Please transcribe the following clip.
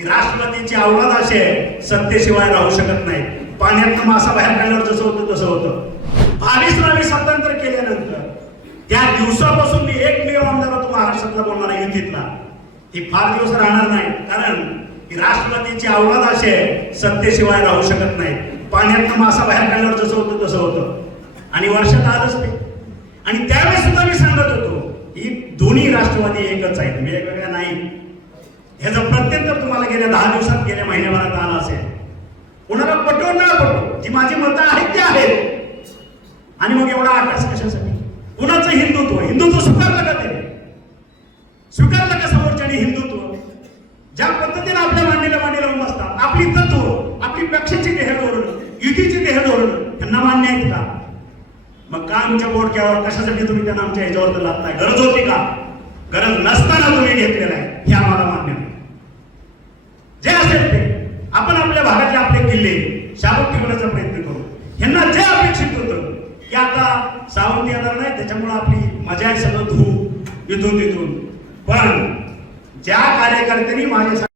की राष्ट्रपतीची अवलाद अशी आहे सत्तेशिवाय राहू शकत नाही पाण्यात मासा बाहेर काढल्यावर जसं होतं तसं होतं. बावीसला मी स्वतंत्र केल्यानंतर त्या दिवसापासून मी एकमेव आमदार होतो महाराष्ट्रातला बोलणारा युतीतला. ही फार दिवस राहणार नाही कारण ही राष्ट्रपतीची अवलाद अशी आहे सत्तेशिवाय राहू शकत नाही पाण्यात मासा बाहेर काढल्यावर जसं होतं तसं होतं. आणि वर्षात आलंच नाही आणि त्यावेळेस सुद्धा मी सांगत होतो ही दोन्ही राष्ट्रवादी एकच आहेत. म्हणजे वेगवेगळ्या नाही ह्याचं प्रत्यंतर तुम्हाला गेल्या दहा दिवसात गेल्या महिन्याभरात आलं असेल कुणाला पटवून ना पटवू जी माझी मतं आहेत ते आहेत. आणि मग एवढा आकाश कशासाठी? कुणाचं हिंदुत्व? हिंदुत्व स्वीकारलं का ते स्वीकारलं का समोरच्याने हिंदुत्व? ज्या पद्धतीने आपल्या मांडीला मांडीला उभं असतात आपली तत्व आपली पक्षाची देह धोरण युतीची देह धोरण यांना मान्य आहेत का? मग का आमच्या बोडक्यावर कशासाठी तुम्ही त्यांना आमच्या ह्याच्यावर तर लागताय गरज होती का? गरज नसताना तुम्ही घेतलेलं आहे हे आम्हाला मान्य नाही. असेल ते. आपण आपल्या भागातले आपले किल्ले शाबूत ठेवण्याचा प्रयत्न करू. ह्यांना जे अपेक्षित होतं की आता सावंत येणार नाही त्याच्यामुळे आपली मजा आहे सगळं धू इथून तिथून पण ज्या कार्यकर्त्यांनी माझ्या